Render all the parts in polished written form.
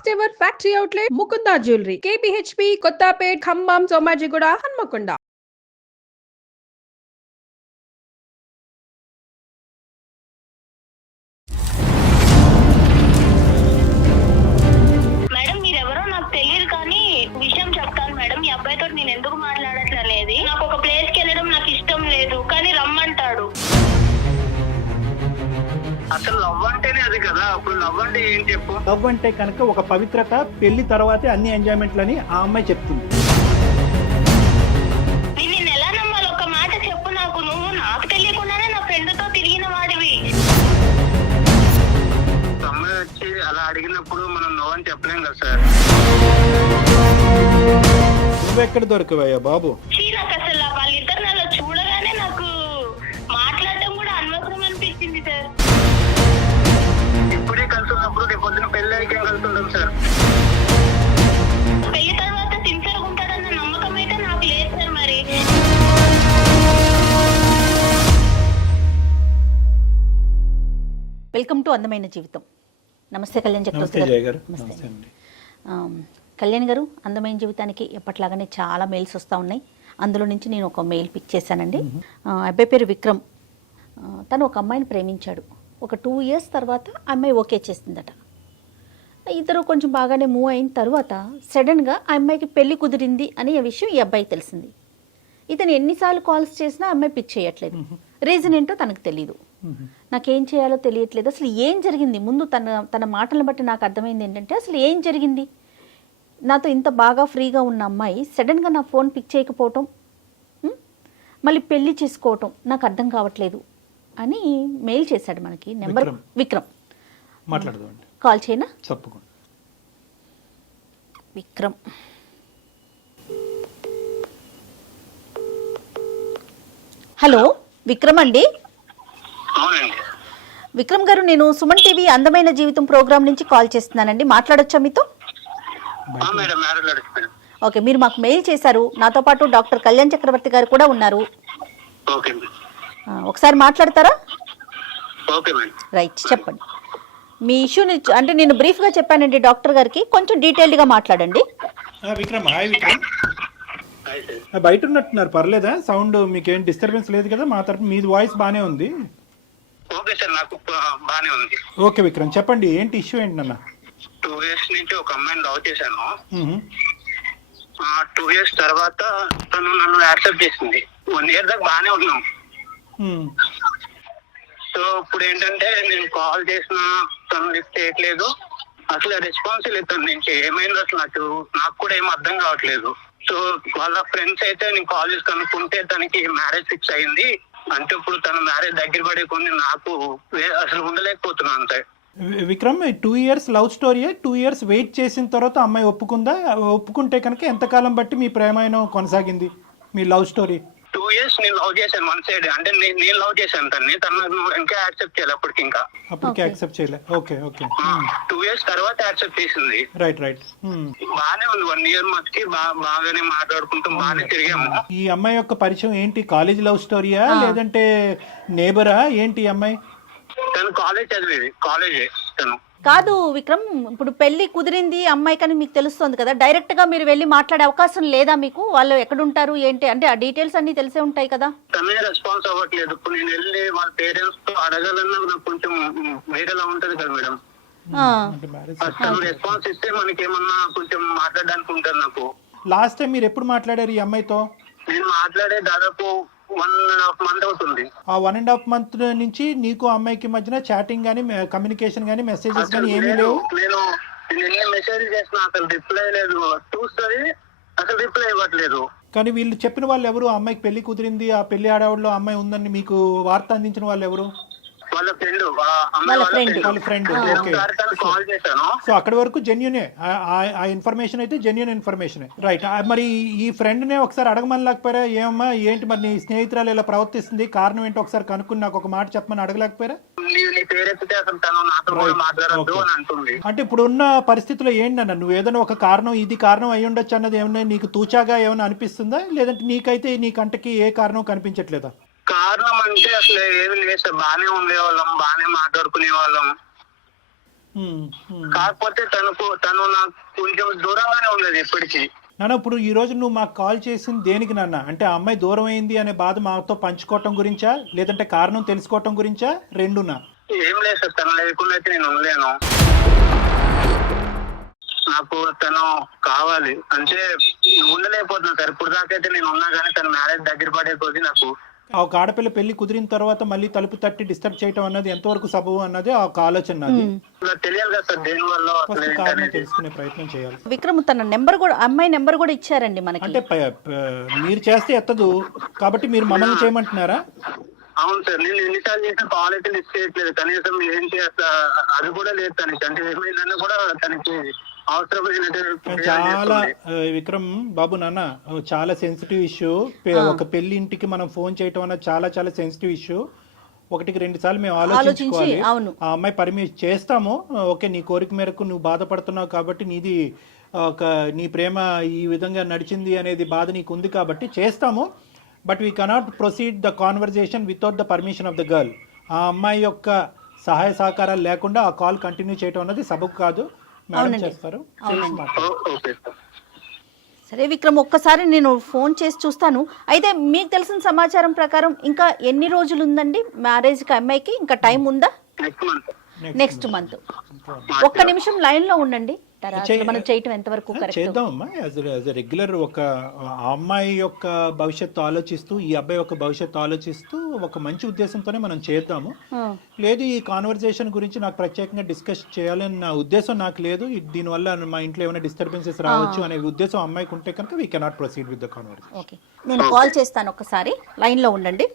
First ever factory outlet Mukunda jewellery KPHB Kothapet Khammam Somajiguda Hanamkonda. Madam మీరెవరో నాకు తెలియదు కానీ విషయం చెప్తాను మేడం. ఈ అబ్బాయితో నేను ఎందుకు మాట్లాడట్లేదు, నాకు ఒక ప్లేస్ కి వెళ్ళడం నాకు ఇష్టం లేదు కానీ రమ్మంటాడు. అసలు లవ్ అంటేనే అది కదా. అప్పుడు లవ్ అంటే ఏం చెప్పు? లవ్ అంటే కనుక ఒక పవిత్రత, పెళ్లి తర్వాతే అన్ని ఎంజాయ్మెంట్లని ఆ అమ్మాయి చెప్తుంది. నేను ఎలా నమ్మాలి? ఒక మాట చెప్పు నాకు. నువ్వు నాకు తెలియకుండానే నా ఫ్రెండ్ తో తిరిగిన వాడివి. అమ్మాయి వచ్చి అలా అడిగినప్పుడు మనం నో అని చెప్పలేం కదా సార్. నువ్వెక్కడ దొరకవయ్యా బాబు? నాకు అసలు వాళ్ళిద్దరు నాలో చూడగానే నాకు మాట్లాడటం కూడా అనవసరం అనిపించింది సార్. ఇప్పుడే కలిసి ఉన్నప్పుడు రేపు పొద్దున పెళ్లి అయ్యాక ఏం కలిసి ఉంటాం సార్? పెళ్లి తర్వాత సిన్సియర్గా ఉంటాడన్న నమ్మకం అయితే నాకు లేదు సార్. మరి వెల్కమ్ టు అందమైన జీవితం. నమస్తే కళ్యాణ్ చక్రవర్తి నమస్తే జయ గారు. గారు. నమస్తే అండి. కళ్యాణ్ గారు, అందమైన జీవితానికి ఎప్పట్లాగానే చాలా మెయిల్స్ వస్తూ ఉన్నాయి. అందులో నుంచి నేను ఒక మెయిల్ పిక్ చేశానండి. అబ్బాయి పేరు విక్రమ్. తను ఒక అమ్మాయిని ప్రేమించాడు. ఒక 2 years తర్వాత అమ్మాయి ఓకే చేసిందట. ఇద్దరు కొంచెం బాగానే మూవ్ అయిన తర్వాత సడన్గా ఆ అమ్మాయికి పెళ్లి కుదిరింది అనే విషయం ఈ అబ్బాయికి తెలిసింది. ఇతను ఎన్నిసార్లు కాల్స్ చేసినా అమ్మాయి పిక్ చేయట్లేదు. రీజన్ ఏంటో తనకు తెలీదు. నాకేం చేయాలో తెలియట్లేదు. అసలు ఏం జరిగింది? ముందు తన మాటలను బట్టి నాకు అర్థమైంది ఏంటంటే, అసలు ఏం జరిగింది? నాతో ఇంత బాగా ఫ్రీగా ఉన్న అమ్మాయి సడన్గా నా ఫోన్ పిక్ చేయకపోవటం, మళ్ళీ పెళ్లి చేసుకోవటం నాకు అర్థం కావట్లేదు అని మెయిల్ చేశాడు మనకి. నెంబర్ విక్రమ్. మాట్లాడదామండి. కాల్ చేయనా? తప్పకుండా. విక్రమ్. హలో విక్రమ్ అండి. అవునండి. విక్రమ్ గారు, నేను సుమన్ టీవీ అందమైన జీవితం ప్రోగ్రామ్ నుంచి కాల్ చేస్తున్నానండి. మాట్లాడొచ్చా మీతో? మేడం మాట్లాడచ్చు. ఓకే, మీరు మాకు మెయిల్ చేశారు. నాతో పాటు డాక్టర్ కళ్యాణ్ చక్రవర్తి గారు కూడా ఉన్నారు. ఓకే ఒకసారి మాట్లాడతారా? Okay madam. రైట్, చెప్పండి మీ ఇష్యూని. అంటే నేను బ్రీఫ్గా చెప్పానండి డాక్టర్ గారికి, కొంచెం డీటెయిల్డ్గా మాట్లాడండి. విక్రమ్, హాయ్ విక్రమ్. బయట ఉన్నట్టున్నారు, పర్లేదా? సౌండ్ మీకేం డిస్టర్బెన్స్ లేదు కదా? మా తరపు మీది వాయిస్ బాగానే ఉంది. ఓకే సార్, నాకు బానే ఉంది. ఓకే విక్రమ్, చెప్పండి ఏంటి ఇష్యూ ఏంటి నాన్న? 2 years నుంచి ఒక అమ్మాయిని లవ్ చేశాను. 2 years తర్వాత తను నన్ను యాక్సెప్ట్ చేసింది. 1 year దాకా బానే ఉన్నాం. సో ఇప్పుడు ఏంటంటే నేను కాల్ చేసినా తను లిఫ్ట్ చేయట్లేదు. అసలు రెస్పాన్స్ లేదు తన నుంచి. ఏమైంది అసలు నాకు కూడా ఏం అర్థం కావట్లేదు. సో వాళ్ళ ఫ్రెండ్స్ అయితే నేను కాల్ చేసి కనుక్కుంటే తనకి మ్యారేజ్ ఫిక్స్ అయింది. అంటే ఇప్పుడు తన మ్యారేజ్ దగ్గర పడే కొన్ని నాకు అసలు ఉండలేకపోతున్నాను సార్. విక్రమ్, 2 years లవ్ స్టోరీయే. 2 years వెయిట్ చేసిన తర్వాత అమ్మాయి ఒప్పుకుందా? ఒప్పుకుంటే కనుక ఎంతకాలం బట్టి మీ ప్రేమాయణం కొనసాగింది, మీ లవ్ స్టోరీ? 2 years నేను లవ్ చేశాను వన్ సైడ్. అంటే నేను లవ్ చేశాను తన్ని. తను ఇంకా యాక్సెప్ట్ చేయాలి అప్పటికి. అప్పటికి యాక్సెప్ట్ చేయలే. Okay okay. 2 years తర్వాత యాక్సెప్ట్ చేసింది. Right right. బానే ఉంది. 1 year మధ్యకి బాగానే మాట్లాడుకుంటాం, బాగానే తిరిగాము. ఈ అమ్మాయి యొక్క పరిచయం ఏంటి? కాలేజ్ లవ్ స్టోరీయా లేదంటే నేబరా ఏంటి? ఈ అమ్మాయి తను కాలేజ్ చదివేది. కాలేజే తను. కాదు విక్రమ్, ఇప్పుడు పెళ్లి కుదిరింది అమ్మాయి కానీ మీకు తెలుస్తుంది కదా, డైరెక్ట్ గా మీరు వెళ్ళి మాట్లాడే అవకాశం లేదా మీకు? వాళ్ళు ఎక్కడుంటారు ఏంటి అంటే ఆ డీటెయిల్స్ అన్ని తెలిసే ఉంటాయి కదా. తనే రెస్పాన్స్ అవ్వట్లేదు. ఇప్పుడు నేను వెళ్ళి వాళ్ళ పేరెంట్స్ తో అడగాలన్నా నాకు కొంచెం వేరేలా ఉంటది కదా మేడం. తను రెస్పాన్స్ ఇస్తే మనకి ఏమన్నా కొంచెం మాట్లాడడానికి ఉంటుంది నాకు. లాస్ట్ టైం మీరు ఎప్పుడు మాట్లాడారు ఈ అమ్మాయితో? నేను మాట్లాడే దాదాపు 1.5 month అవుతుంది. ఆ 1.5 month నుంచి నీకు అమ్మాయికి మధ్యన చాటింగ్ గానీ, కమ్యూనికేషన్ గానీ, మెసేజెస్ గానీ ఏమీ లేవు? నేను ఎన్ని మెసేజ్ చేసినా అసలు రిప్లై లేదు. చూస్తుంది అసలు రిప్లై ఇవ్వట్లేదు. కానీ వీళ్ళు చెప్పిన వాళ్ళు ఎవరు? అమ్మాయికి పెళ్లి కుదిరింది, ఆ పెళ్లి ఆడవాళ్ళలో అమ్మాయి ఉందని మీకు వార్త అందించిన వాళ్ళు ఎవరు? వాళ్ళ ఫ్రెండ్. వాళ్ళ ఫ్రెండ్. ఓకే. కాల్ చేశాను. సో అక్కడి వరకు జెన్యునే, ఆ ఇన్ఫర్మేషన్ అయితే జెన్యున్ ఇన్ఫర్మేషన్. రైట్. మరి ఈ ఫ్రెండ్ నే ఒకసారి అడగమని లేకపోయారా? ఏమమ్మా ఏంటి మరి నీ స్నేహితురాలు ఇలా ప్రవర్తిస్తుంది, కారణం ఏంటో ఒకసారి కనుక్కుని నాకు ఒక మాట చెప్పమని అడగలేకపోయారా? నీ పేరెత్తితే అసలు తను నాతో మాట్లాడద్దు అని అంటుంది. అంటే ఇప్పుడు ఉన్న పరిస్థితుల్లో ఏంటన్నా, నువ్వు ఏదైనా ఒక కారణం, ఇది కారణం అయి ఉండొచ్చు అన్నది ఏమన్నా నీకు తూచాగా ఏమైనా అనిపిస్తుందా? లేదంటే నీకైతే నీ కంటకి ఏ కారణం కనిపించట్లేదా? కారణం అంటే అసలు ఏమి లేదు సార్. బాగానే ఉండేవాళ్ళం, బాగానే మాట్లాడుకునే వాళ్ళం. కాకపోతే తను నాకు కొంచెం దూరంగానే ఉండేది ఎప్పటికీ. నాన్న ఇప్పుడు ఈ రోజు నువ్వు మాకు కాల్ చేసింది దేనికి నాన్న? అంటే ఆ అమ్మాయి దూరం అయింది అనే బాధ మాతో పంచుకోవటం గురించా, లేదంటే కారణం తెలుసుకోవటం గురించా, రెండునా? ఏం లేదు సార్, తను లేకుండా అయితే నేను ఉండలేను. నాకు తను కావాలి అంటే ఉండలేకపోతున్నా సార్. ఇప్పుడు దాకా అయితే నేను ఉన్నా కానీ తన మ్యారేజ్ దగ్గర పడే కొద్దీ నాకు ఒక ఆడపిల్ల పెళ్లి కుదిరిన తర్వాత మళ్ళీ తలుపు తట్టి డిస్టర్బ్ చేయటం అన్నది ఎంతవరకు సబబు అన్నది ఒక ఆలోచన నాది. తెలియాలి కదా సార్ దేని వల్ల ఫస్ట్ కారణం తెలుసుకునే ప్రయత్నం చేయాలి. విక్రమ్ తన నెంబర్ కూడా, అమ్మాయి నెంబర్ కూడా ఇచ్చారండి మనకి. అంటే మీరు చేస్తే ఎత్తదు కాబట్టి మీరు మమ్మల్ని చేయమంటున్నారా? అవును సార్, నేను ఎన్నిసార్లు చేసిన కాల్ అయితే లిస్ట్ చేయట్లేదు. కనీసం ఏంటి అది కూడా లేదు తనకి. అంటే ఏమైందన్నా కూడా తనకి చాలా విక్రమ్ బాబు నాన్న చాలా సెన్సిటివ్ ఇష్యూ. ఒక పెళ్లి ఇంటికి మనం ఫోన్ చేయటం అన్నది చాలా చాలా సెన్సిటివ్ ఇష్యూ. ఒకటికి 2 సార్లు మేము ఆలోచించుకోవాలి. ఆ అమ్మాయి పర్మిషన్ చేస్తాము, ఓకే నీ కోరిక మేరకు నువ్వు బాధపడుతున్నావు కాబట్టి నీది నీ ప్రేమ ఈ విధంగా నడిచింది అనేది బాధ నీకు ఉంది కాబట్టి చేస్తాము. But we cannot proceed the conversation without the permission of the girl. ఆ అమ్మాయి యొక్క సహాయ సహకారాలు లేకుండా ఆ కాల్ కంటిన్యూ చేయటం అన్నది సబబు కాదు. సరే విక్రమ్, ఒక్కసారి నేను ఫోన్ చేసి చూస్తాను. అయితే మీకు తెలిసిన సమాచారం ప్రకారం ఇంకా ఎన్ని రోజులు ఉందండి మ్యారేజ్కి అమ్మాయికి? ఇంకా టైం ఉందా? Next month. ఒక్క నిమిషం లైన్ లో ఉండండి. మనం చేయటం ఎంతవరకు చేద్దామమ్మా. యాజ్ రెగ్యులర్ ఒక అమ్మాయి యొక్క భవిష్యత్తు ఆలోచిస్తూ ఈ అబ్బాయి యొక్క భవిష్యత్తు ఆలోచిస్తూ ఒక మంచి ఉద్దేశంతోనే మనం చేద్దాము. లేదు ఈ కాన్వర్జేషన్ గురించి నాకు ప్రత్యేకంగా డిస్కస్ చేయాలని నా ఉద్దేశం నాకు లేదు. దీనివల్ల మా ఇంట్లో ఏమైనా డిస్టర్బెన్సెస్ రావచ్చు అనే ఉద్దేశం అమ్మాయికి ఉంటే కనుక we cannot proceed with the conversation. Okay, నేను కాల్ చేస్తాను. ఒకసారి లైన్ లో ఉండండి.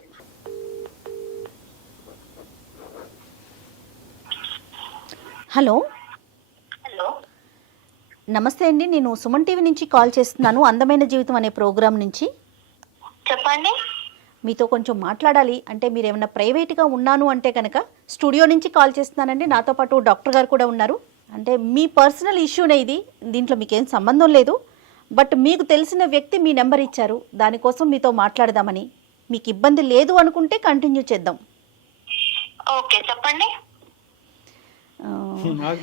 హలో. నమస్తే అండి, నేను సుమన్ టీవీ నుంచి కాల్ చేస్తున్నాను, అందమైన జీవితం అనే ప్రోగ్రామ్ నుంచి. చెప్పండి. మీతో కొంచెం మాట్లాడాలి. అంటే మీరు ఏమైనా ప్రైవేట్గా ఉన్నాను అంటే కనుక స్టూడియో నుంచి కాల్ చేస్తున్నానండి. నాతో పాటు డాక్టర్ గారు కూడా ఉన్నారు. అంటే మీ పర్సనల్ ఇష్యూనే ఇది, దీంట్లో మీకేం సంబంధం లేదు. బట్ మీకు తెలిసిన వ్యక్తి మీ నెంబర్ ఇచ్చారు, దానికోసం మీతో మాట్లాడదామని. మీకు ఇబ్బంది లేదు అనుకుంటే కంటిన్యూ చేద్దాం. ఓకే చెప్పండి.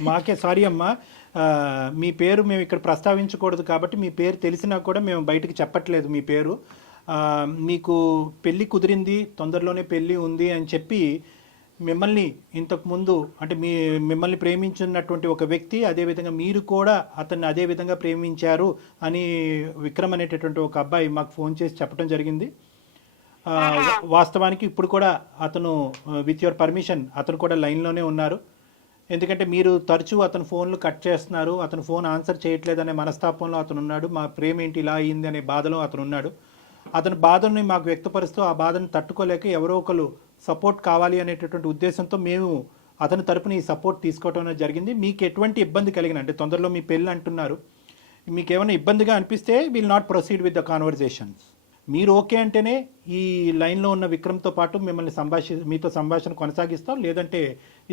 మాకే సారీ అమ్మా, మీ పేరు మేము ఇక్కడ ప్రస్తావించకూడదు కాబట్టి మీ పేరు తెలిసినా కూడా మేము బయటకు చెప్పట్లేదు మీ పేరు. మీకు పెళ్ళి కుదిరింది, తొందరలోనే పెళ్ళి ఉంది అని చెప్పి మిమ్మల్ని ఇంతకుముందు అంటే మిమ్మల్ని ప్రేమించున్నటువంటి ఒక వ్యక్తి, అదేవిధంగా మీరు కూడా అతన్ని అదే విధంగా ప్రేమించారు అని విక్రమ్ అనేటటువంటి ఒక అబ్బాయి మాకు ఫోన్ చేసి చెప్పడం జరిగింది. వాస్తవానికి ఇప్పుడు కూడా అతను విత్ యువర్ పర్మిషన్ అతను కూడా లైన్లోనే ఉన్నారు. ఎందుకంటే మీరు తరచూ అతను ఫోన్లు కట్ చేస్తున్నారు, అతను ఫోన్ ఆన్సర్ చేయట్లేదనే మనస్తాపంలో అతను ఉన్నాడు. మా ప్రేమ ఏంటి ఇలా అయ్యింది అనే బాధలో అతను ఉన్నాడు. అతని బాధని మాకు వ్యక్తపరుస్తూ ఆ బాధను తట్టుకోలేక ఎవరో ఒకరు సపోర్ట్ కావాలి అనేటటువంటి ఉద్దేశంతో మేము అతని తరపున ఈ సపోర్ట్ తీసుకోవడం జరిగింది. మీకు ఎటువంటి ఇబ్బంది కలిగిన అంటే తొందరలో మీ పెళ్ళి అంటున్నారు, మీకు ఏమైనా ఇబ్బందిగా అనిపిస్తే will not proceed with the conversations. మీరు ఓకే అంటేనే ఈ లైన్లో ఉన్న విక్రమ్తో పాటు మిమ్మల్ని మీతో సంభాషణ కొనసాగిస్తాం, లేదంటే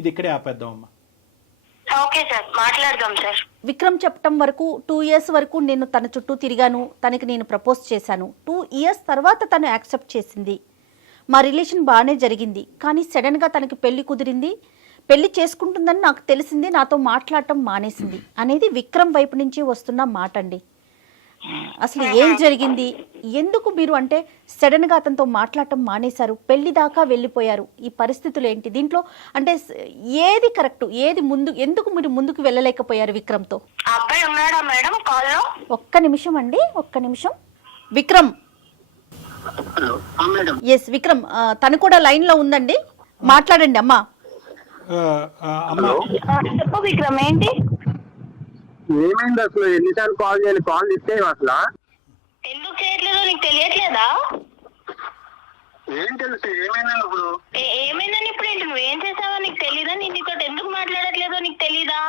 ఇది ఇక్కడే ఆపేద్దాం అమ్మా. ఓకే సార్, మాట్లాడదాం సార్. విక్రమ్ చెప్పటం వరకు 2 years వరకు నేను తన చుట్టూ తిరిగాను, తనకి నేను ప్రపోజ్ చేశాను. 2 years తర్వాత తను యాక్సెప్ట్ చేసింది, మా రిలేషన్ బాగానే జరిగింది. కానీ సడన్గా తనకి పెళ్లి కుదిరింది, పెళ్లి చేసుకుంటుందని నాకు తెలిసింది, నాతో మాట్లాడటం మానేసింది అనేది విక్రమ్ వైపు నుంచి వస్తున్న మాట అండి. అసలు ఏం జరిగింది, ఎందుకు మీరు అంటే సడన్గా అతనితో మాట్లాడటం మానేశారు, పెళ్లి దాకా వెళ్ళిపోయారు, ఈ పరిస్థితులు ఏంటి, దీంట్లో అంటే ఏది కరెక్ట్, ఏది ముందు, ఎందుకు మీరు ముందుకు వెళ్ళలేకపోయారు విక్రమ్తో? అబ్బాయి ఉన్నాడా మేడం కాల్లో? ఒక్క నిమిషం అండి, ఒక్క నిమిషం. విక్రమ్. ఎస్ విక్రమ్, తను కూడా లైన్ లో ఉందండి, మాట్లాడండి అమ్మా. చెప్పు విక్రమ్, ఏంటి ఏమైంది అసలు? ఎన్నిసార్లు కాల్ చేయాలి, కాల్ ఇస్తే అసలు ఎందుకు చేయట్లేదో నీకు తెలియట్లేదా? ఏం తెలుసు ఏమైందని ఇప్పుడు? ఏమైందని ఇప్పుడు ఏంటి, నువ్వేం చేసావో నీకు తెలీదా? నేను నీతో ఎందుకు మాట్లాడట్లేదో నీకు తెలీదా?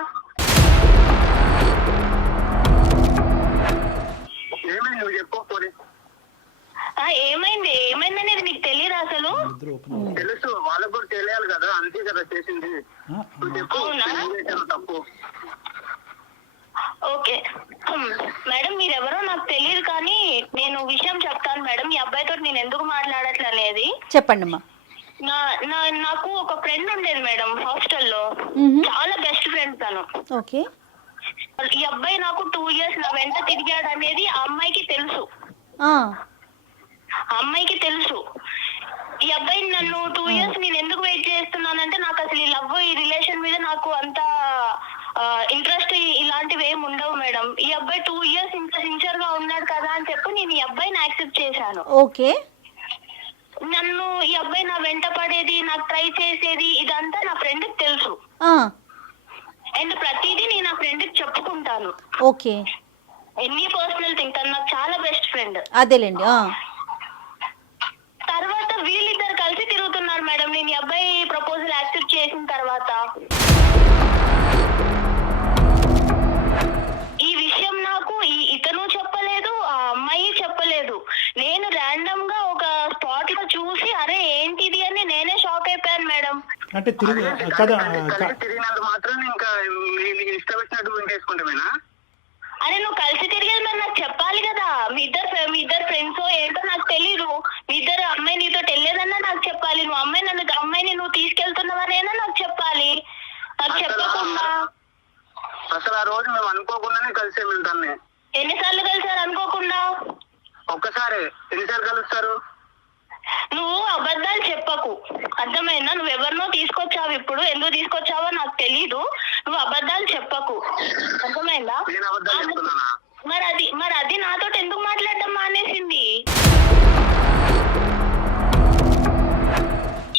ఏమైంది నువ్వు చెప్పు. ఏమైంది, ఏమైందనేది నీకు తెలియదు అసలు? తెలుసు, వాళ్ళకు కూడా తెలియాలి కదా, అంతే కదా చేసింది. తప్పు. ఓకే మేడం, మీరెవరో నాకు తెలియదు కానీ నేను విషయం చెప్తాను మేడం. ఈ అబ్బాయితో నేను ఎందుకు మాట్లాడట్లేదు అనేది చెప్పండి అమ్మా. నాకు ఒక ఫ్రెండ్ ఉండేది మేడం హాస్టల్లో, చాలా బెస్ట్ ఫ్రెండ్ తను. ఓకే. ఈ అబ్బాయి నాకు 2 years నా వెంట తిరిగాడు అనేది ఆ అమ్మాయికి తెలుసు. అమ్మాయికి తెలుసు. ఈ అబ్బాయి నన్ను 2 years నేను ఎందుకు వెయిట్ చేస్తున్నానంటే నాకు అసలు ఈ లవ్ ఈ రిలేషన్ మీద నాకు అంత ఇంట్రెస్ట్ ఇలాంటివి ఏమి ఉండవు మేడం. ఈ అబ్బాయి 2 years ఇంకా సిన్సియర్ గా ఉన్నాడు కదా అని చెప్పి నేను ఈ అబ్బాయిని యాక్సెప్ట్ చేశాను. ఓకే. నన్ను ఈ అబ్బాయి నా వెంట పడేది, నాకు ట్రై చేసేది ఇదంతా నా ఫ్రెండ్ కి తెలుసు. అండ్ ప్రతిదీ నేను నా ఫ్రెండ్ కి చెప్పుకుంటాను. ఓకే. ఎన్ని పర్సనల్ థింగ్, తను నాకు చాలా బెస్ట్ ఫ్రెండ్. అదేలేండి. తర్వాత వీళ్ళిద్దరు కలిసి తిరుగుతున్నారు మేడం నేను ఈ అబ్బాయి ప్రపోజల్ యాక్సెప్ట్ చేసిన తర్వాత. ఈ విషయం నాకు ఇతను చెప్పలేదు, ఆ అమ్మాయి చెప్పలేదు. నేను ర్యాండమ్ గా ఒక స్పాట్ లో చూసి అరే ఏంటిది అని నేనే షాక్ అయిపోయాను మేడం. అంటే తిరిగినందుకు మాత్రం ఇంకా ఇష్టం వచ్చినట్టు చేసుకుంటామేనా? అరే నువ్వు కలిసి తిరిగేది మరి నాకు చెప్పాలి కదా. మీ ఇద్దరు ఫ్రెండ్స్ ఏంటో నాకు తెలీదు. మీ ఇద్దరు అమ్మాయి నీతో వెళ్ళేదన్నా నాకు చెప్పాలి. నువ్వు అమ్మాయిని నువ్వు తీసుకెళ్తున్నావనేనా నాకు చెప్పాలి. నాకు చెప్పకుండా అసలు ఆ రోజు మేము అనుకోకుండానే కలిసాము. దాన్ని ఎన్నిసార్లు కలిసారు అనుకోకుండా? ఒక్కసారి. ఎన్నిసార్లు కలుస్తారు? నువ్వు అబద్ధాలు చెప్పకు, అర్థమైందా? నువ్వు ఎవరినో తీసుకొచ్చావు, ఇప్పుడు ఎందుకు తీసుకొచ్చావో నాకు తెలీదు. నువ్వు అబద్ధాలు చెప్పకు, అర్థమైందా? మరి అది నాతో ఎందుకు మాట్లాడడం మానేసింది?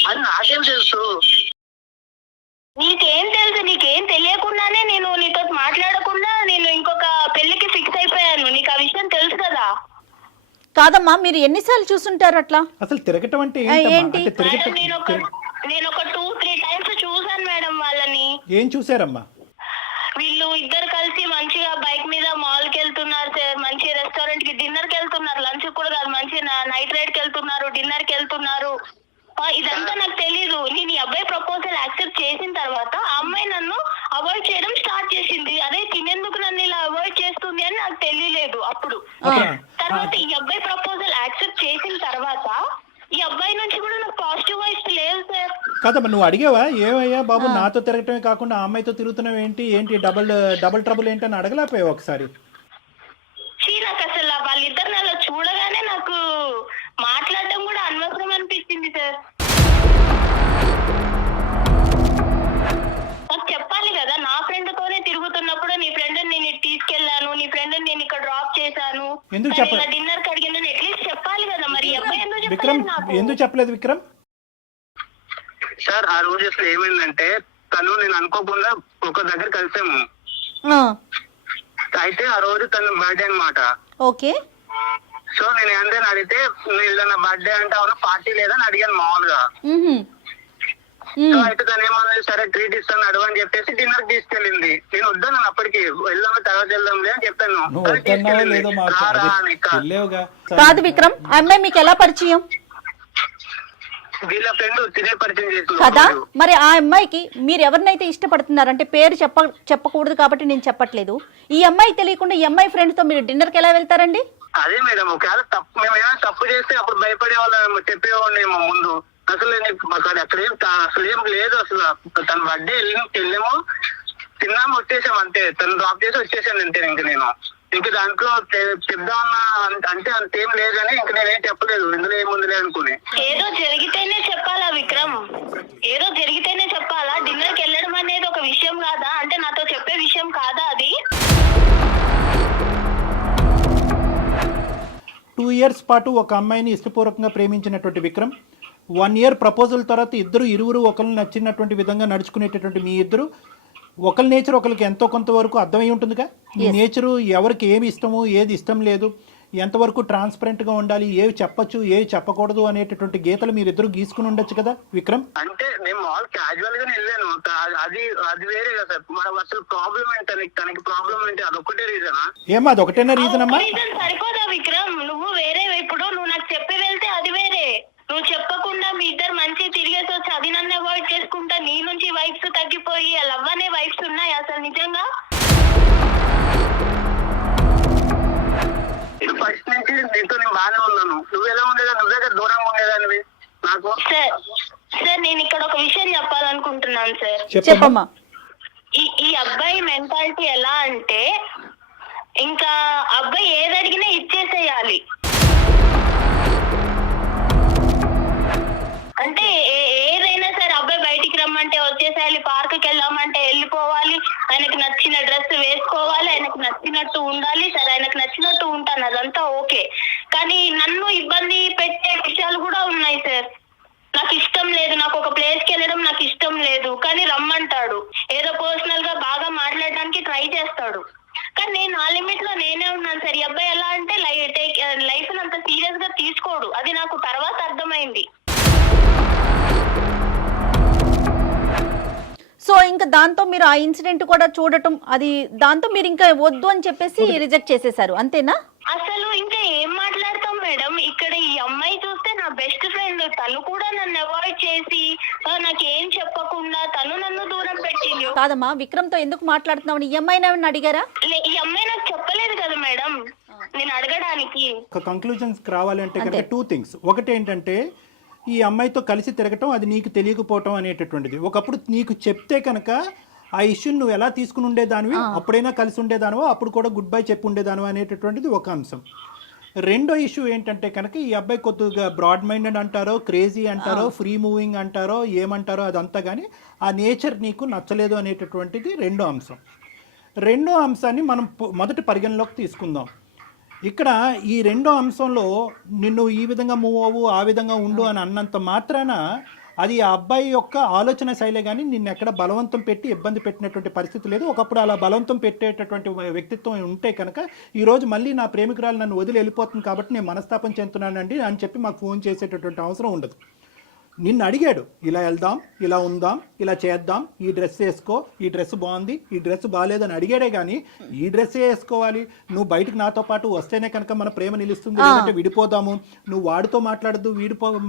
అది నాకేం తెలుసు? నీకేం తెలుసు? నీకేం తెలియకుండానే నేను నీతో మాట్లాడకుండా నేను ఇంకొక పెళ్లికి ఫిక్స్ అయిపోయాను. నీకు ఆ విషయం తెలుసు కదా? కాదమ్మా, మీరు ఎన్నిసార్లు చూసుంటారు అట్లా? అసలు తిరగటం అంటే నేను ఒక 2-3 times చూసాను మేడం వాళ్ళని. ఏం చూసారమ్మా? వీళ్ళు ఇద్దరు కలిసి మంచిగా బైక్ మీద మాల్ కి వెళ్తున్నారు సార్, మంచి రెస్టారెంట్ కి డిన్నర్ కి వెళ్తున్నారు, లంచ్ కూడా కాదు, మంచి నైట్ రైడ్ కి వెళ్తున్నారు, డిన్నర్ కి వెళ్తున్నారు. ఇదంతా నాకు తెలీదు. నేను ఈ అబ్బాయి ప్రపోజల్ యాక్సెప్ట్ చేసిన తర్వాత ఆ అమ్మాయి నన్ను అవాయిడ్ చేయడం స్టార్ట్ చేసింది. అదే తినేందుకు నన్ను ఇలా అవాయిడ్ చేస్తుంది అని నాకు తెలియలేదు అప్పుడు. తర్వాత ఈ అబ్బాయి ప్రపోజల్ యాక్సెప్ట్ చేసిన తర్వాత ఈ అబ్బాయి నుంచి కూడా నాకు పాజిటివ్ వైబ్స్ లేవు సార్. కాదమ్మా, నువ్వు అడిగావా ఏమయ్యా బాబు నాతో తిరగటమే కాకుండా ఆ అమ్మాయితో తిరుగుతున్నావు ఏంటి డబుల్ ట్రబుల్ ఏంటి అని అడగలేకపోయావు ఒకసారి? నాకు అసలు వాళ్ళిద్దరిని అలా చూడగానే నాకు మాట్లాడటం కూడా అనవసరం అనిపించింది సార్. నాకు చెప్పాలి కదా, నా ఫ్రెండ్ తోనే తిరుగుతున్నప్పుడు నీ ఫ్రెండ్ నేను తీసుకెళ్లాను, నీ ఫ్రెండ్ నేను ఇక్కడ డ్రాప్ చేశాను, డిన్నర్ కి అడిగిన అట్లీస్ట్ చెప్పాలి కదా. మరి ఎందుకు చెప్పలేదు విక్రమ్? సార్ ఆ రోజు అసలు ఏమైందంటే తను నేను అనుకోకుండా ఒక దగ్గర కలిసాము. అయితే ఆ రోజు తన బర్త్డే అన్నమాట. ఓకే. సో నేను ఏంటని అడిగితే నా బర్త్డే అంటే అవునా పార్టీ లేదని అడిగాను మామూలుగా. సో అయితే తను ఏమన్నది సరే ట్రీట్ ఇస్తాను అడుగు అని చెప్పేసి డిన్నర్ తీసుకెళ్ళింది. నేను వద్దాను అప్పటికి, వెళ్దాం తర్వాత వెళ్దాంలే అని చెప్పాను. కాదు విక్రమ్, అమ్మాయి మీకు ఎలా పరిచయం? వీళ్ళ ఫ్రెండ్ తినే పరిచయం చేసింది కదా. మరి ఆ అమ్మాయికి మీరు ఎవరినైతే ఇష్టపడుతున్నారంటే పేరు చెప్పకూడదు కాబట్టి నేను చెప్పట్లేదు. ఈ అమ్మాయి తెలియకుండా ఈ అమ్మాయి ఫ్రెండ్ తో మీరు డిన్నర్ కి ఎలా వెళ్తారండి? అదే మేడం, ఒకవేళ మేమేమైనా తప్పు చేస్తే అప్పుడు భయపడే వాళ్ళు చెప్పేవాడినేమో ముందు. అసలు అసలు ఏం లేదు. అసలు తన బర్త్డే వెళ్ళాము, తిన్నాము, వచ్చేసాం అంతే. తను డ్రాప్ చేసి వచ్చేసాను అంతే. ఇంక దాంట్లో చెప్దామన్నా అంటే అంతేం లేదని ఇంక నేనేం చెప్పలేదు, ఇందులో ఏముందిలే అనుకుని. ఏదో జరిగితేనే చెప్పాలా విక్రమ్? ఏదో జరిగితేనే చెప్పాలా? డిన్నర్ కి వెళ్ళడం అనేది ఒక విషయం కాదా? అంటే నాతో చెప్పే విషయం కాదా అది? 2 years పాటు ఒక అమ్మాయిని ఇష్టపూర్వకంగా ప్రేమించినటువంటి విక్రమ్ 1 year ప్రపోజల్ తర్వాత ఇరువురు ఒకరిని నచ్చినటువంటి విధంగా నడుచుకునేటటువంటి మీ ఇద్దరు ఒకరి నేచర్ ఒకరికి ఎంతో కొంతవరకు అర్థమై ఉంటుందిగా. ఈ నేచరు ఎవరికి ఏమి ఇష్టము ఏది ఇష్టం లేదు, ఎంతవరకు ట్రాన్స్పరెంట్గా ఉండాలి, ఏవి చెప్పచ్చు ఏవి చెప్పకూడదు అనేటటువంటి గీతలు మీరిద్దరు గీసుకుని ఉండొచ్చు కదా విక్రమ్. అంటే నేను మాల్ క్యాజువల్ గానే వెళ్ళాను, అది వేరే కదా సార్. మనం అసలు ప్రాబ్లం ఏంటి, తనకి ప్రాబ్లం ఏంటి, అదొకటే రీజనా? ఏమా అదొకటేనా రీజన్ అమ్మా? సరిపోదా విక్రమ్? నువ్వు వేరే, ఇప్పుడు నువ్వు నాకు చెప్పి వెళ్తే అది వేరే, నువ్వు చెప్పకుండా మీ ఇద్దరు మంచి తిరిగేసి వచ్చి అది నన్ను అవాయిడ్ చేసుకుంటా నీ నుంచి వైబ్స్ తగ్గిపోయి లవ్ అనే వైబ్స్ ఉన్నాయి అసలు నిజంగా? ఫస్ట్ నుంచి నీతో నేను బాగానే ఉన్నాను. నువ్వు ఎలా ఉండేదా? నువ్వు దగ్గర దూరంగా ఉండేదానివి నాకు. చెప్పమ్మా. ఈ అబ్బాయి మెంటాలిటీ ఎలా అంటే ఇంకా అబ్బాయి ఏది అడిగినా ఇచ్చేసేయాలి. అంటే ఏదైనా సరే అబ్బాయి బయటికి రమ్మంటే వచ్చేసేయాలి, పార్క్కి వెళ్ళామంటే వెళ్ళిపోవాలి, ఆయనకు నచ్చిన డ్రెస్ వేసుకోవాలి, ఆయనకు నచ్చినట్టు ఉండాలి. సరే ఆయనకు నచ్చినట్టు ఉంటాను, అదంతా ఓకే. కానీ నన్ను ఇబ్బంది పెట్టే విషయాలు కూడా ఉన్నాయి సార్. నాకు ఇష్టం లేదు, నాకు ఒక ప్లేస్కి వెళ్ళడం నాకు ఇష్టం లేదు, కానీ రమ్మంటాడు. ఏదో పర్సనల్ గా బాగా మాట్లాడడానికి ట్రై చేస్తాడు, కానీ నేను ఆ లిమిట్ లో నేనే ఉన్నాను సార్. ఈ అబ్బాయి ఎలా అంటే లైఫ్ అంత సీరియస్ గా తీసుకోడు, అది నాకు తర్వాత అర్థమైంది. సో ఇంకా దాంతో మీరు ఆ ఇన్సిడెంట్ కూడా చూడటం, అది దాంతో మీరు ఇంకా వద్దు అని చెప్పేసి రిజెక్ట్ చేసేసారు, అంతేనా? అసలు ఇంకా ఏం మాట్లాడతాం మేడం. ఇక్కడ ఈ అమ్మాయి చూస్తే నా బెస్ట్ ఫ్రెండ్, తను కూడా నన్ను అవాయిడ్ చేసి నాకేం చెప్పకుండా తను నన్ను దూరం పెట్టింది. కాదమ్మా, విక్రమ్ తో ఎందుకు మాట్లాడుతున్నావు? ఈ అమ్మాయిని ఏమన్నా అడిగారా? ఈ అమ్మాయి నాకు చెప్పలేదు కదా మేడం నేను అడగడానికి. ఒక కంక్లూజన్స్ రావాలి అంటే కనుక 2 things. ఒకటి ఏంటంటే ఈ అమ్మాయితో కలిసి తిరగటం అది నీకు తెలియకపోవటం అనేటటువంటిది. ఒకప్పుడు నీకు చెప్తే కనుక ఆ ఇష్యూని నువ్వు ఎలా తీసుకుని ఉండేదానివి, అప్పుడైనా కలిసి ఉండేదానివో, అప్పుడు కూడా గుడ్ బై చెప్పి ఉండేదానివో అనేటటువంటిది ఒక అంశం. రెండో ఇష్యూ ఏంటంటే కనుక ఈ అబ్బాయి కొద్దిగా బ్రాడ్ మైండెడ్ అంటారో, క్రేజీ అంటారో, ఫ్రీ మూవింగ్ అంటారో, ఏమంటారో అదంతా, కానీ ఆ నేచర్ నీకు నచ్చలేదు అనేటటువంటిది రెండో అంశం. రెండో అంశాన్ని మనం మొదటి పరిగణలోకి తీసుకుందాం. ఇక్కడ ఈ రెండో అంశంలో నిన్ను ఈ విధంగా మూవ్ అవ్వు, ఆ విధంగా ఉండు అని అన్నంత మాత్రాన అది ఆ అబ్బాయి యొక్క ఆలోచన శైలే, కానీ నిన్ను ఎక్కడ బలవంతం పెట్టి ఇబ్బంది పెట్టినటువంటి పరిస్థితి లేదు. ఒకప్పుడు అలా బలవంతం పెట్టేటటువంటి వ్యక్తిత్వం ఉంటే కనుక ఈరోజు మళ్ళీ నా ప్రేమికురాలు నన్ను వదిలి వెళ్ళిపోతుంది కాబట్టి నేను మనస్తాపం చెందుతున్నానండి అని చెప్పి మాకు ఫోన్ చేసేటటువంటి అవసరం ఉండదు. నిన్ను అడిగాడు, ఇలా వెళ్దాం, ఇలా ఉందాం, ఇలా చేద్దాం, ఈ డ్రెస్ వేసుకో, ఈ డ్రెస్ బాగుంది, ఈ డ్రెస్ బాగాలేదని అడిగాడే కానీ ఈ డ్రెస్ వేసుకోవాలి, నువ్వు బయటకు నాతో పాటు వస్తేనే కనుక మన ప్రేమ నిలుస్తుంది, లేదంటే విడిపోదాము, నువ్వు వాడితో మాట్లాడద్దు,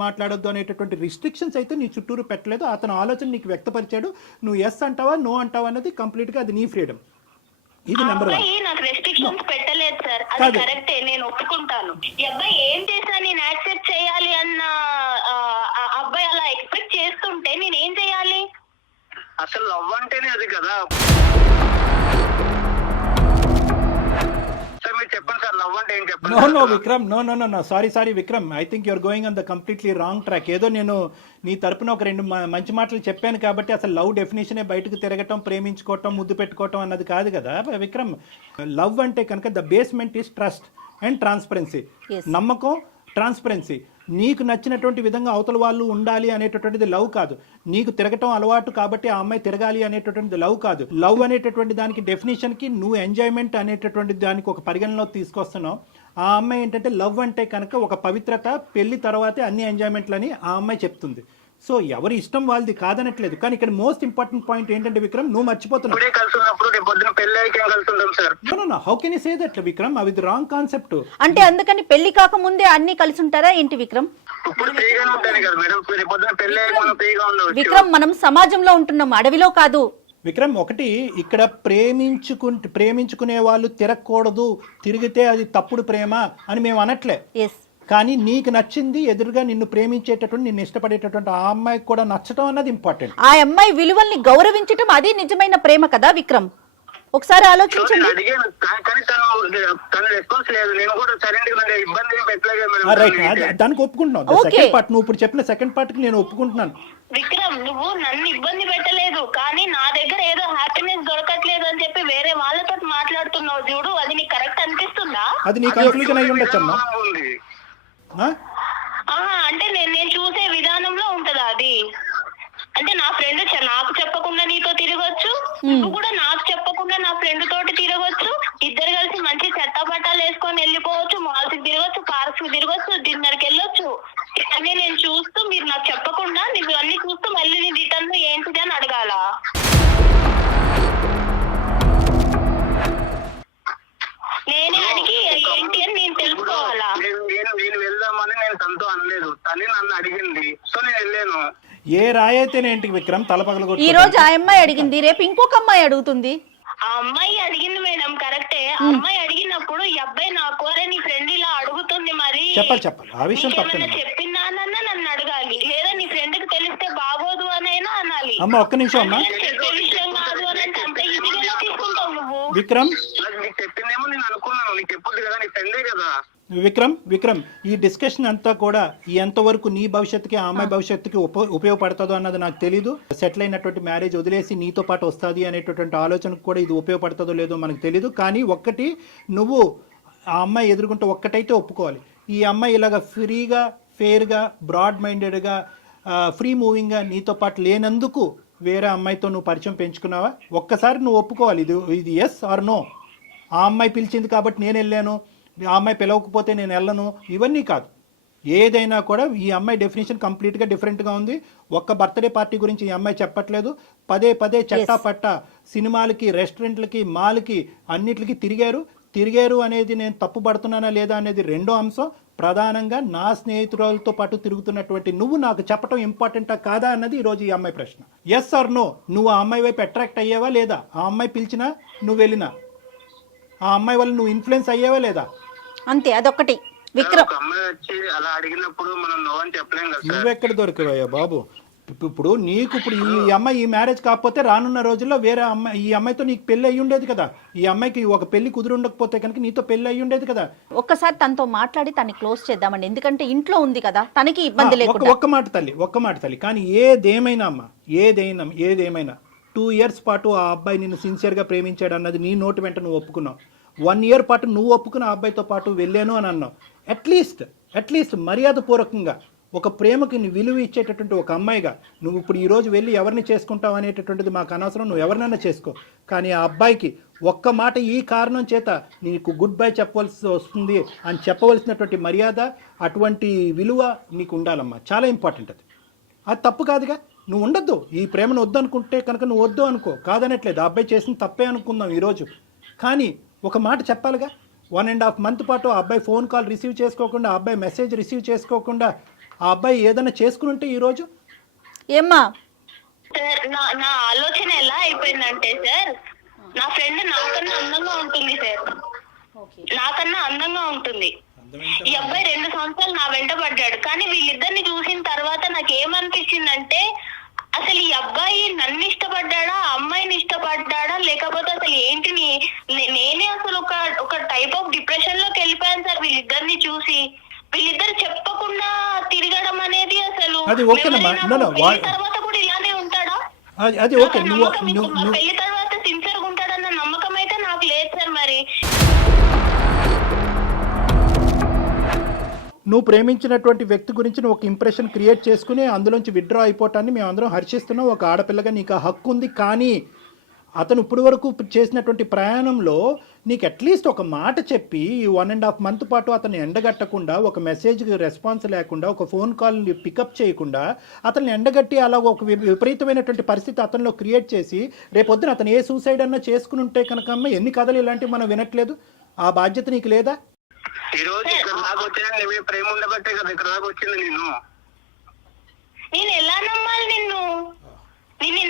మాట్లాడొద్దు అనేటటువంటి రిస్ట్రిక్షన్స్ అయితే నీ చుట్టూరు పెట్టలేదు. అతను ఆలోచన నీకు వ్యక్తపరిచాడు. నువ్వు ఎస్ అంటావా, నో అంటావా అనేది కంప్లీట్గా అది నీ ఫ్రీడమ్. ఇది నెంబర్ 1. నాకు రెస్ట్రిక్షన్స్ పెట్టలేదు సార్, అది కరెక్టే, నేను ఒప్పుకుంటాను. ఈ అబ్బాయి ఏం చేసినా నేను యాక్సెప్ట్ చేయాలి అన్న అబ్బాయి అలా ఎక్స్పెక్ట్ చేస్తుంటే నేను ఏం చేయాలి? అసలు లవ్ అంటేనే అది కదా సార్. మీరు చెప్పండి సార్, లవ్ అంటే ఏం చెప్పండి. No Vikram, no sorry Vikram, I think you're going on the completely wrong track. ఏదో నేను నీ తరపున ఒక 2 మంచి మాటలు చెప్పాను కాబట్టి అసలు లవ్ డెఫినేషనే బయటకు తిరగటం, ప్రేమించుకోవటం, ముద్దు పెట్టుకోవటం అన్నది కాదు కదా విక్రమ్. లవ్ అంటే కనుక the basement is trust and transparency. నమ్మకం, ట్రాన్స్పరెన్సీ. నీకు నచ్చినటువంటి విధంగా అవతల వాళ్ళు ఉండాలి అనేటటువంటిది లవ్ కాదు. నీకు తిరగటం అలవాటు కాబట్టి ఆ అమ్మాయి తిరగాలి అనేటటువంటిది లవ్ కాదు. లవ్ అనేటటువంటి దానికి డెఫినేషన్కి నువ్వు ఎంజాయ్మెంట్ అనేటటువంటి దానికి ఒక పరిగణలో తీసుకొస్తున్నావు. ఆ అమ్మాయి ఏంటంటే లవ్ అంటే కనుక ఒక పవిత్రత, పెళ్లి తర్వాతే అన్ని ఎంజాయ్మెంట్లని ఆ అమ్మాయి చెప్తుంది. సో ఎవరి ఇష్టం వాళ్ళది కాదనట్లేదు, కానీ ఇక్కడ మోస్ట్ ఇంపార్టెంట్ పాయింట్ ఏంటంటే విక్రమ్, నువ్వు మర్చిపోతున్నావు. How can you say that Vikram? అది రాంగ్ కాన్సెప్ట్. అంటే అందుకని పెళ్లి కాకముందే అన్ని కలిసి ఉంటారా ఏంటి విక్రమ్? విక్రమ్, మనం సమాజంలో ఉంటున్నాం, అడవిలో కాదు. విక్రమ్, ఒకటి ఇక్కడ ప్రేమించుకునే వాళ్ళు తిరగకూడదు, తిరిగితే అది తప్పుడు ప్రేమ అని మేము అనట్లే. కానీ నీకు నచ్చింది, ఎదురుగా నిన్ను ప్రేమించేటటువంటి, నిన్ను ఇష్టపడేటటువంటి ఆ అమ్మాయికి కూడా నచ్చటం అన్నది ఇంపార్టెంట్. ఆ అమ్మాయి విలువల్ని గౌరవించటం అది నిజమైన ప్రేమ కదా విక్రమ్. ఒకసారి ఆలోచించండి. దానికి ఒప్పుకుంటున్నాను. సెకండ్ పార్ట్, నువ్వు ఇప్పుడు చెప్పిన సెకండ్ పార్ట్ కి నేను ఒప్పుకుంటున్నాను. విక్రమ్, నువ్వు నన్ను ఇబ్బంది పెట్టలేదు, కానీ నా దగ్గర ఏదో హ్యాపీనెస్ దొరకట్లేదు అని చెప్పి వేరే వాళ్ళతో మాట్లాడుతున్నావు చూడు, అది నీకు కరెక్ట్ అనిపిస్తుందా? అది నీ కన్క్లూజన్ అయి ఉండొచ్చమ్మా. అంటే నేను చూసే విధానంలో ఉంటదా అది? అంటే నా ఫ్రెండ్ నాకు చెప్పకుండా నీతో తిరగొచ్చు, నువ్వు కూడా నాకు చెప్పకుండా నా ఫ్రెండ్ తోటి తిరగొచ్చు, ఇద్దరు కలిసి మంచి చెత్తాపట్టాలు వేసుకొని వెళ్ళిపోవచ్చు, మాల్స్ కి తిరగొచ్చు, పార్క్స్ కి తిరగొచ్చు, డిన్నర్ కి వెళ్ళొచ్చు. అన్నీ నేను చూస్తూ మీరు నాకు చెప్పకుండా నువ్వు అన్ని చూస్తూ మళ్ళీ నీ రిటర్న్ ఏంటిది అని అడగాల? నేనే అడిగి ఏంటి అని నేను తెలుసుకోవాలా? నేను వెళ్దామని నేను తనతో అనలేదు, తనే నన్ను అడిగింది, సో నేను వెళ్ళాను. ఏ రాయైతేనేంటి విక్రమ్, తలపగల ఈ రోజు ఆ అమ్మాయి అడిగింది, రేపు ఇంకొక అమ్మాయి అడుగుతుంది. ఆ అమ్మాయి అడిగింది మేడం, కరెక్టే. ఆ అమ్మాయి అడిగినప్పుడు ఈ అబ్బాయి నాకు నీ ఫ్రెండ్ ఇలా అడుగుతుంది, మరి చెప్పాలి ఆ విషయం చెప్పిందానన్నా నన్ను అడగాలి, లేదా నీ ఫ్రెండ్ కి తెలిస్తే బాగోదు అనైనా అనాలి. అమ్మ ఒక్క నిమిషం అమ్మా, విక్రమ్ నాకు నీకు చెప్పిందేమో నేను అనుకున్నాను, నీకు చెప్పొద్దు కదా, నీ ఫ్రెండే కదా. విక్రమ్ ఈ డిస్కషన్ అంతా కూడా ఎంతవరకు నీ భవిష్యత్తుకి ఆ అమ్మాయి భవిష్యత్తుకి ఉపయోగపడుతుందో అన్నది నాకు తెలీదు. సెటిల్ అయినటువంటి మ్యారేజ్ వదిలేసి నీతో పాటు వస్తుంది అనేటటువంటి ఆలోచనకు కూడా ఇది ఉపయోగపడుతుందో లేదో మనకు తెలీదు. కానీ ఒక్కటి, నువ్వు ఆ అమ్మాయి ఎదుర్కొంటే ఒక్కటైతే ఒప్పుకోవాలి, ఈ అమ్మాయి ఇలాగ ఫ్రీగా, ఫెయిర్గా, బ్రాడ్ మైండెడ్గా, ఫ్రీ మూవింగ్గా నీతో పాటు లేనందుకు వేరే అమ్మాయితో నువ్వు పరిచయం పెంచుకున్నావా? ఒక్కసారి నువ్వు ఒప్పుకోవాలి, ఇది ఎస్ ఆర్ నో. ఆ అమ్మాయి పిలిచింది కాబట్టి నేను వెళ్ళాను, ఆ అమ్మాయి పిలవకపోతే నేను వెళ్ళను, ఇవన్నీ కాదు. ఏదైనా కూడా ఈ అమ్మాయి డెఫినేషన్ కంప్లీట్గా డిఫరెంట్గా ఉంది. ఒక్క బర్త్డే పార్టీ గురించి ఈ అమ్మాయి చెప్పట్లేదు. పదే చట్టా పట్ట సినిమాలకి, రెస్టారెంట్లకి, మాల్కి, అన్నిటికి తిరిగారు అనేది నేను తప్పుపడుతున్నానా లేదా అనేది రెండో అంశం. ప్రధానంగా నా స్నేహితులతో పాటు తిరుగుతున్నటువంటి నువ్వు నాకు చెప్పడం ఇంపార్టెంటా కాదా అన్నది ఈరోజు ఈ అమ్మాయి ప్రశ్న. ఎస్ ఆర్ నో, నువ్వు ఆ అమ్మాయి వైపు అట్రాక్ట్ అయ్యావా లేదా? ఆ అమ్మాయి పిలిచినా నువ్వు వెళ్ళినా ఆ అమ్మాయి వల్ల నువ్వు ఇన్ఫ్లుయెన్స్ అయ్యావా లేదా? అంతే, అదొకటి. విక్రమ్, ఒక అమ్మాయి వచ్చి అలా అడిగినప్పుడు మనం నో అని చెప్పలేం కదా సార్. నువ్వెక్కడ దొరికావయ్యా బాబు? ఇప్పుడు నీకు ఈ అమ్మాయి ఈ మ్యారేజ్ కాకపోతే రానున్న రోజుల్లో వేరే అమ్మాయి, ఈ అమ్మాయితో నీకు పెళ్లి అయ్యి ఉండేది కదా. ఈ అమ్మాయికి ఒక పెళ్లి కుదిరి ఉండకపోతే కనుక నీతో పెళ్లి అయ్యి ఉండేది కదా. ఒక్కసారి తనతో మాట్లాడి తనని క్లోజ్ చేద్దామండి, ఎందుకంటే ఇంట్లో ఉంది కదా, తనకి ఇబ్బంది లేకుండా. ఒక్క మాట తల్లి, కానీ ఏదేమైనా అమ్మా, ఏదేమైనా 2 years పాటు ఆ అబ్బాయి నిన్ను సిన్సియర్గా ప్రేమించాడు అన్నది నీ నోటి వెంట నువ్వు ఒప్పుకున్నావు. 1 year పాటు నువ్వు ఒప్పుకున్న ఆ అబ్బాయితో పాటు వెళ్ళాను అని అన్నావు. అట్లీస్ట్ మర్యాదపూర్వకంగా ఒక ప్రేమకి నీ విలువ ఇచ్చేటటువంటి ఒక అమ్మాయిగా నువ్వు ఇప్పుడు ఈరోజు వెళ్ళి ఎవరిని చేసుకుంటావు అనేటటువంటిది మాకు అనవసరం, నువ్వు ఎవరినైనా చేసుకో. కానీ ఆ అబ్బాయికి ఒక్క మాట ఈ కారణం చేత నీకు గుడ్ బై చెప్పవలసి వస్తుంది అని చెప్పవలసినటువంటి మర్యాద, అటువంటి విలువ నీకు ఉండాలమ్మా. చాలా ఇంపార్టెంట్ అది తప్పు కాదుగా. నువ్వు ఉండొద్దు, ఈ ప్రేమను వద్దు అనుకుంటే కనుక నువ్వు వద్దు అనుకో, కాదనట్లేదు. ఆ అబ్బాయి చేసిన తప్పే అనుకుందాం ఈరోజు, కానీ ఒక మాట చెప్పాలిగా. 1.5 month పాటు ఆ అబ్బాయి ఫోన్ కాల్ రిసీవ్ చేసుకోకుండా, ఆ అబ్బాయి మెసేజ్ రిసీవ్ చేసుకోకుండా ఆ అబ్బాయి ఏదైనా చేసుకుని ఉంటే ఈరోజు ఏమ్మా? సార్ నా ఆలోచన ఎలా అయిపోయిందంటే సార్, నా ఫ్రెండ్ నాకన్నా అందంగా ఉంటుంది సార్, నాకన్నా అందంగా ఉంటుంది. ఈ అబ్బాయి 2 సంవత్సరాలు నా వెంట పడ్డాడు. కానీ వీళ్ళిద్దరిని చూసిన తర్వాత నాకు ఏమనిపించిందంటే, అసలు ఈ అబ్బాయి నన్ను ఇష్టపడ్డాడా, అమ్మాయిని ఇష్టపడ్డాడా, లేకపోతే అసలు ఏంటి, నేనే అసలు ఒక టైప్ ఆఫ్ డిప్రెషన్ లోకి వెళ్ళిపోయాను సార్ వీళ్ళిద్దరిని చూసి. వీళ్ళిద్దరు చెప్పకుండా తిరగడం అనేది అసలు తర్వాత కూడా ఇలానే ఉంటాడా? అది ఓకే, పెళ్లి తర్వాత సిన్సియర్ గా ఉంటాడన్న నమ్మకం అయితే నాకు లేదు సార్. మరి నువ్వు ప్రేమించినటువంటి వ్యక్తి గురించి నువ్వు ఒక ఇంప్రెషన్ క్రియేట్ చేసుకుని అందులోంచి విత్డ్రా అయిపోవటాన్ని మేము అందరం హర్షిస్తున్నాం. ఒక ఆడపిల్లగా నీకు ఆ హక్కు ఉంది. కానీ అతను ఇప్పటి వరకు చేసినటువంటి ప్రయాణంలో నీకు అట్లీస్ట్ ఒక మాట చెప్పి 1.5 month పాటు అతన్ని ఎండగట్టకుండా, ఒక మెసేజ్కి రెస్పాన్స్ లేకుండా, ఒక ఫోన్ కాల్ని పికప్ చేయకుండా అతన్ని ఎండగట్టి అలా ఒక విపరీతమైనటువంటి పరిస్థితి అతనిలో క్రియేట్ చేసి రేపొద్దున అతను ఏ సూసైడ్ అన్నా చేసుకుని ఉంటే కనుకమ్మ ఎన్ని కథలు ఇలాంటివి మనం వినట్లేదు. ఆ బాధ్యత నీకు లేదా? ఈ రోజు ఇక్కడ దాకా వచ్చినా నువ్వే ప్రేమ ఉండబట్టే కదా ఇక్కడ దాకా వచ్చింది. నేను ఎలా నమ్మాలి నిన్ను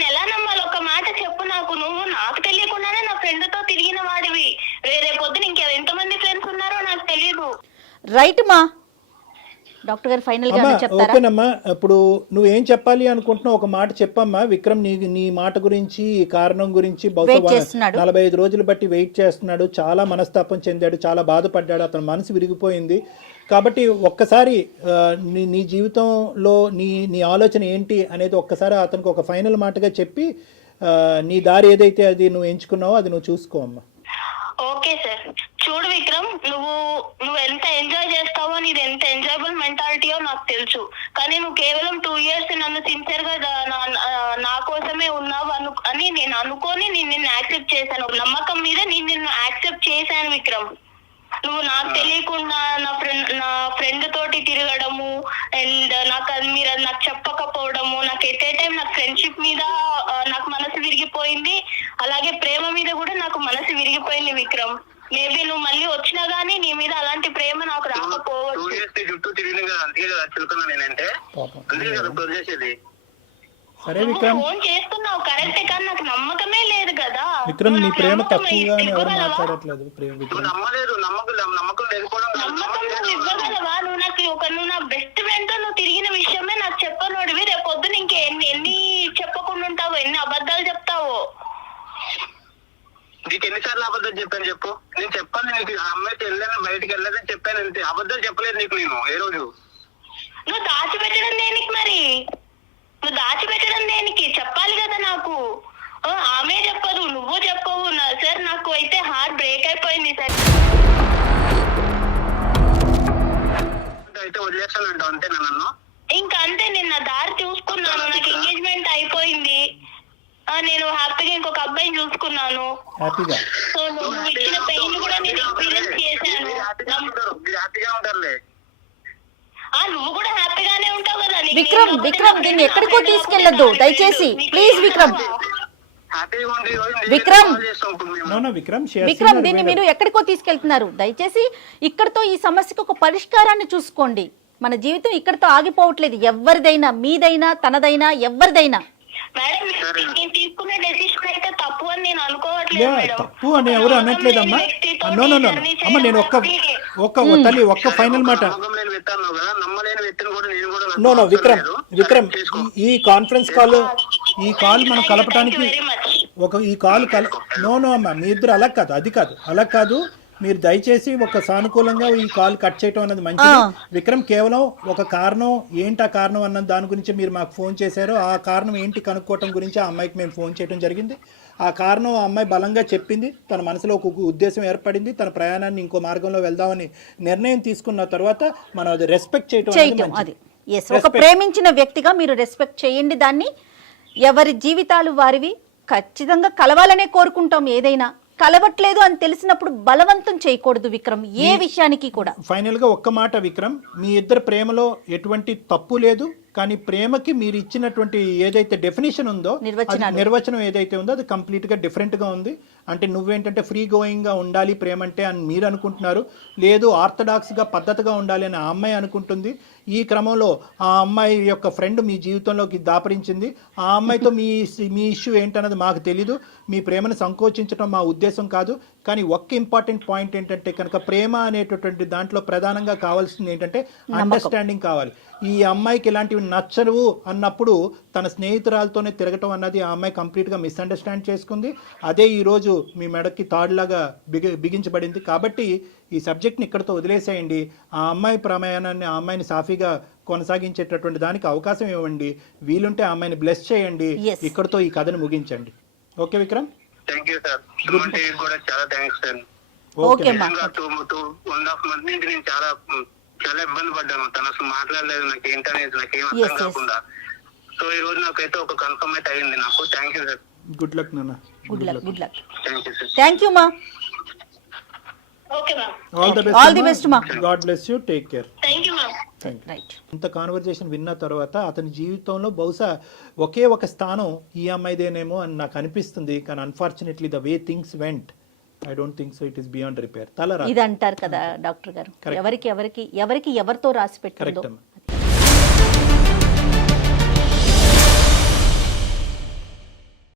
ఎలా నమ్మాలి? ఒక మాట చెప్పు నాకు. నువ్వు నాకు తెలియకుండానే నా ఫ్రెండ్ తో తిరిగిన వాడివి. రేరే పొద్దున ఎంతమంది ఫ్రెండ్స్ ఉన్నారో నాకు తెలియదు. రైట్ మా డాక్టర్ గారు ఫైనల్ గా చెప్తారా? ఓకేనమ్మా, ఇప్పుడు నువ్వేం చెప్పాలి అనుకుంటున్నావు ఒక మాట చెప్పమ్మా. విక్రమ్ నీ మాట గురించి, ఈ కారణం గురించి బహుశా 45 రోజులు బట్టి వెయిట్ చేస్తున్నాడు. చాలా మనస్తాపం చెందాడు, చాలా బాధపడ్డాడు, అతని మనసు విరిగిపోయింది. కాబట్టి ఒక్కసారి నీ జీవితంలో నీ ఆలోచన ఏంటి అనేది ఒక్కసారి అతనికి ఒక ఫైనల్ మాటగా చెప్పి నీ దారి ఏదైతే అది నువ్వు ఎంచుకున్నావో అది నువ్వు చూసుకో అమ్మా. Okay sir. చూడు విక్రమ్, నువ్వు ఎంత ఎంజాయ్ చేస్తావో, నీది ఎంత ఎంజాయబుల్ మెంటాలిటీయో నాకు తెలుసు. కానీ నువ్వు కేవలం 2 years నన్ను సిన్సియర్ గా నా కోసమే ఉన్నావు అని నేను అనుకొని నిన్ను యాక్సెప్ట్ చేశాను. నమ్మకం మీద నిన్ను యాక్సెప్ట్ చేశాను విక్రమ్. నువ్వు నాకు తెలియకుండా నా ఫ్రెండ్ తోటి తిరగడము అండ్ మీరు అది నాకు చెప్పకపోవడము, నాకు ఎట్ ఏ టైం నాకు ఫ్రెండ్షిప్ మీద నాకు మనసు విరిగిపోయింది, అలాగే ప్రేమ మీద కూడా నాకు మనసు విరిగిపోయింది విక్రమ్. మేబీ నువ్వు మళ్ళీ వచ్చినా గానీ నీ మీద అలాంటి ప్రేమ నాకు రాకపోవచ్చు. సరే విక్రమ్, ఫోన్ చేస్తున్నావు కరెక్టే, కానీ నాకు నమ్మకమే లేదు కదా. విక్రమ్, నీ ప్రేమ తక్కువగా ఎవరు మాట్లాడట్లేదు. నమ్మకం నువ్వు ఇవ్వగలవా? నువ్వు నా బెస్ట్ ఫ్రెండ్ తో నువ్వు తిరిగిన విషయమే నాకు చెప్పనోడివి. రేపు పొద్దున ఎన్ని చెప్పకుండా ఉంటావో, ఎన్ని అబద్ధాలు చెప్తావో. నీకు ఎన్నిసార్లు అబద్ధాలు చెప్పాను చెప్పు. నేను చెప్పాను నీకు, ఆ అమ్మాయితో వెళ్ళాను, బయటకు వెళ్ళలేదని చెప్పాను అంతే. అబద్ధాలు చెప్పలేదు నీకు నేను ఏ రోజు. నువ్వు దాచిపెట్టడం దేనికి మరి? నువ్వు దాచిపెట్టడం దేనికి? చెప్పాలి కదా నాకు. ఆమె చెప్పదు, నువ్వు చెప్పవు. సార్ నాకు అయితే హార్ట్ బ్రేక్ అయిపోయింది సార్. అయితే వదిలేస్తానంట అంతే నన్ను. ఇంకా అంతే, నేను నా దారి చూసుకున్నాను. నాకు ఎంగేజ్మెంట్ అయిపోయింది. నేను హ్యాపీగా ఇంకొక అబ్బాయిని చూసుకున్నాను. హ్యాపీగా సో నువ్వు ఇచ్చిన పెయిన్ కూడా నేను ఎక్స్పీరియన్స్ చేశాను. హ్యాపీగా ఉంటారులే. నువ్వు కూడా హ్యాపీగానే ఉంటావు కదా. విక్రమ్ దీన్ని ఎక్కడికో తీసుకెళ్లొద్దు దయచేసి, ప్లీజ్ విక్రమ్. హ్యాపీగా ఉండి ఈ రోజు విక్రమ్. కాల్ చేస్తాం ఇప్పుడు మేము. నో విక్రమ్ విక్రమ్ దీన్ని మీరు ఎక్కడికో తీసుకెళ్తున్నారు. దయచేసి ఇక్కడితో ఈ సమస్యకు ఒక పరిష్కారాన్ని చూసుకోండి. మన జీవితం ఇక్కడితో ఆగిపోవట్లేదు. ఎవరిదైనా, మీదైనా, తనదైనా, ఎవరిదైనా. మేడం నేను తీసుకునే డెసిషన్ అయితే తప్పు అని నేను అనుకోవట్లేదు మేడం. తప్పు అని ఎవరు అనట్లేదమ్మా. నో అమ్మ, నేను ఒక్క తల్లి ఒక్క ఫైనల్ మాట. నమ్మకం లేని వ్యక్తి అన్నావు కదా, నమ్మలేని వ్యక్తిని కూడా నేను కూడా నో విక్రమ్ ఈ కాన్ఫరెన్స్ కాల్ మనం కలపటానికి ఈ కాల్ నో అమ్మా, మీ ఇద్దరు అలా కాదు. మీరు దయచేసి ఒక సానుకూలంగా ఈ కాల్ కట్ చేయటం అన్నది మంచిది. విక్రమ్ కేవలం ఒక కారణం ఏంటి, ఆ కారణం అన్న దాని గురించి మీరు మాకు ఫోన్ చేశారు. ఆ కారణం ఏంటి కనుక్కోవటం గురించి ఆ అమ్మాయికి మేము ఫోన్ చేయడం జరిగింది. ఆ కారణం ఆ అమ్మాయి బలంగా చెప్పింది. తన మనసులో ఒక ఉద్దేశం ఏర్పడింది. తన ప్రయాణాన్ని ఇంకో మార్గంలో వెళ్దామని నిర్ణయం తీసుకున్న తర్వాత మనం అది రెస్పెక్ట్ చేయటం అది ఒక ప్రేమించిన వ్యక్తిగా మీరు రెస్పెక్ట్ చేయండి దాన్ని. ఎవరి జీవితాలు వారివి. ఖచ్చితంగా కలవాలనే కోరుకుంటాం. ఏదైనా కలవట్లేదు అని తెలిసినప్పుడు బలవంతం చేయకూడదు విక్రమ్, ఏ విషయానికి కూడా. ఫైనల్ గా ఒక్క మాట విక్రమ్, మీ ఇద్దరు ప్రేమలో ఎటువంటి తప్పు లేదు. కానీ ప్రేమకి మీరు ఇచ్చినటువంటి ఏదైతే డెఫినేషన్ ఉందో, నిర్వచనం ఏదైతే ఉందో అది కంప్లీట్ గా డిఫరెంట్ గా ఉంది. అంటే నువ్వేంటంటే ఫ్రీ గోయింగ్ గా ఉండాలి ప్రేమ అంటే అని మీరు అనుకుంటున్నారు. లేదు ఆర్థడాక్స్ గా పద్ధతిగా ఉండాలి అని ఆ అమ్మాయి అనుకుంటుంది. ఈ క్రమంలో ఆ అమ్మాయి యొక్క ఫ్రెండ్ మీ జీవితంలోకి దాపరించింది. ఆ అమ్మాయితో మీ ఇష్యూ ఏంటన్నది మాకు తెలీదు. మీ ప్రేమను సంకోచించడం మా ఉద్దేశం కాదు. కానీ ఒక్క ఇంపార్టెంట్ పాయింట్ ఏంటంటే కనుక ప్రేమ అనేటటువంటి దాంట్లో ప్రధానంగా కావాల్సింది ఏంటంటే అండర్స్టాండింగ్ కావాలి. ఈ అమ్మాయికి ఇలాంటివి నచ్చవు అన్నప్పుడు తన స్నేహితురాలతోనే తిరగటం అన్నది ఆ అమ్మాయి కంప్లీట్గా మిస్అండర్స్టాండ్ చేసుకుంది. అదే ఈరోజు మీ మెడకి తాడులాగా బిగించబడింది. కాబట్టి ఈ సబ్జెక్ట్ని ఇక్కడితో వదిలేసేయండి. ఆ అమ్మాయి ప్రయాణాన్ని, ఆ అమ్మాయిని సాఫీగా కొనసాగించేటటువంటి దానికి అవకాశం ఇవ్వండి. వీలుంటే ఆ అమ్మాయిని బ్లెస్ చేయండి. ఇక్కడితో ఈ కథను ముగించండి. Okay Vikram? Thank you sir. కూడా చాలా థ్యాంక్స్ సార్. ఓకే 2.5 months నుంచి నేను చాలా ఇబ్బంది పడ్డాను. తను అసలు మాట్లాడలేదు, నాకేం అర్థం కాకుండా. సో ఈ రోజు నాకైతే ఒక కన్ఫర్మ్ అయితే అయింది నాకు. Thank you sir. Good luck నాన్న. Good luck. Thank you sir. Thank you మా. Okay ma'am. All the best మా. God bless you. Take care. Thank you ma'am. Right. ఇంత కాన్వర్జేషన్ విన్న తర్వాత అతని జీవితంలో బహుశా ఒకే ఒక స్థానం ఈ అమ్మాయిదేనేమో అని నాకు అనిపిస్తుంది. కానీ unfortunately the way things vent, I don't think so. It is beyond repair. ఇది అంటారు కదా డాక్టర్ గారు, ఎవరికి ఎవరితో రాసి పెట్టారు. కరెక్ట్ అమ్మా.